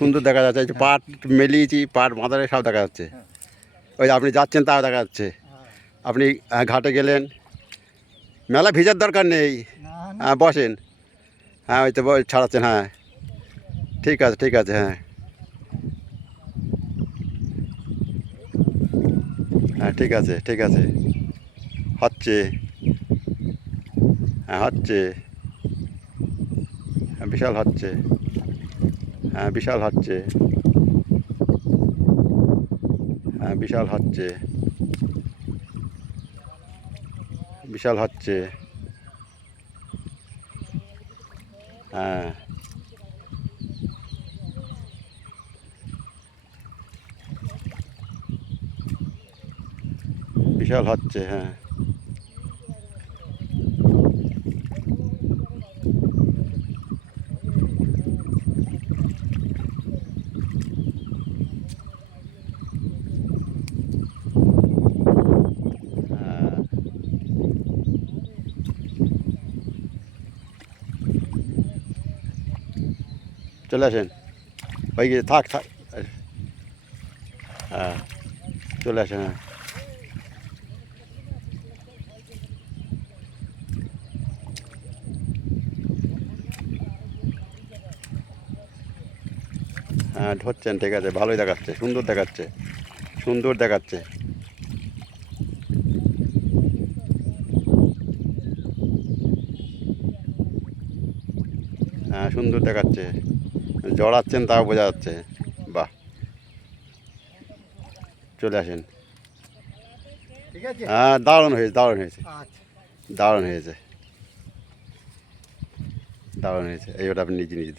সুন্দর দেখা যাচ্ছে, এই যে পাট মেলিয়েছি, পাট মাথায় সব দেখা যাচ্ছে। ওই যে আপনি যাচ্ছেন তাও দেখা যাচ্ছে। আপনি ঘাটে গেলেন, মেলা ভিজার দরকার নেই, হ্যাঁ বসেন, হ্যাঁ ওই তো ছাড়াচ্ছেন, হ্যাঁ ঠিক আছে ঠিক আছে, হ্যাঁ হ্যাঁ ঠিক আছে ঠিক আছে, হচ্ছে, হ্যাঁ হচ্ছে, হ্যাঁ বিশাল হচ্ছে, হ্যাঁ বিশাল হচ্ছে, হ্যাঁ বিশাল হচ্ছে, বিশাল হচ্ছে, হ্যাঁ বিশাল হচ্ছে, হ্যাঁ হ্যাঁ চলে আসেন, ওই গিয়ে থাক থাক, হ্যাঁ চলে আসেন, হ্যাঁ হ্যাঁ ধরছেন, ঠিক আছে, ভালোই দেখাচ্ছে, সুন্দর দেখাচ্ছে, সুন্দর দেখাচ্ছে, হ্যাঁ সুন্দর দেখাচ্ছে, জড়াচ্ছেন তাও বোঝা যাচ্ছে, বাহ চলে আসেন, ঠিক আছে। হ্যাঁ দারুণ হয়েছে, দারুণ হয়েছে, আচ্ছা। দারুণ হয়েছে, দারুণ হয়েছে, এই ওটা আপনি নিজে নিজে